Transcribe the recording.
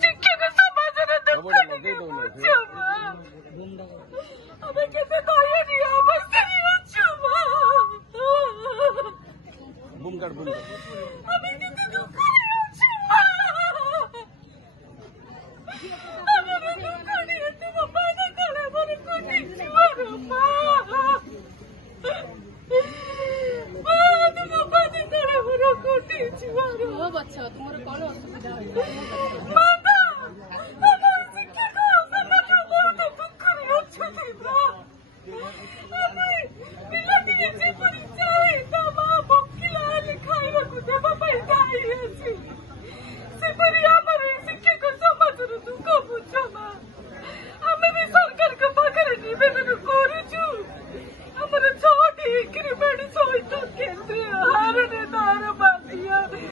ଶିକ୍ଷକ ସମାଜର ଆମେ କେତେ ଦୟନୀୟ ଅବସ୍ଥାରେ ଅଛୁ ଆମେ କେତେ ଦୁଃଖରେ ଅଛୁ ଆମର ଦୁଃଖରେ ତୁମ ପାଦ ତଳେ ମୋର କୁଟିଯିବାର ତୁମ ପାଦ ତଳେ ମୋର କୁଟିଯିବାର ତୁମର କଣ ଅସୁବିଧା ପିଲାଦିନେ ଯେପରି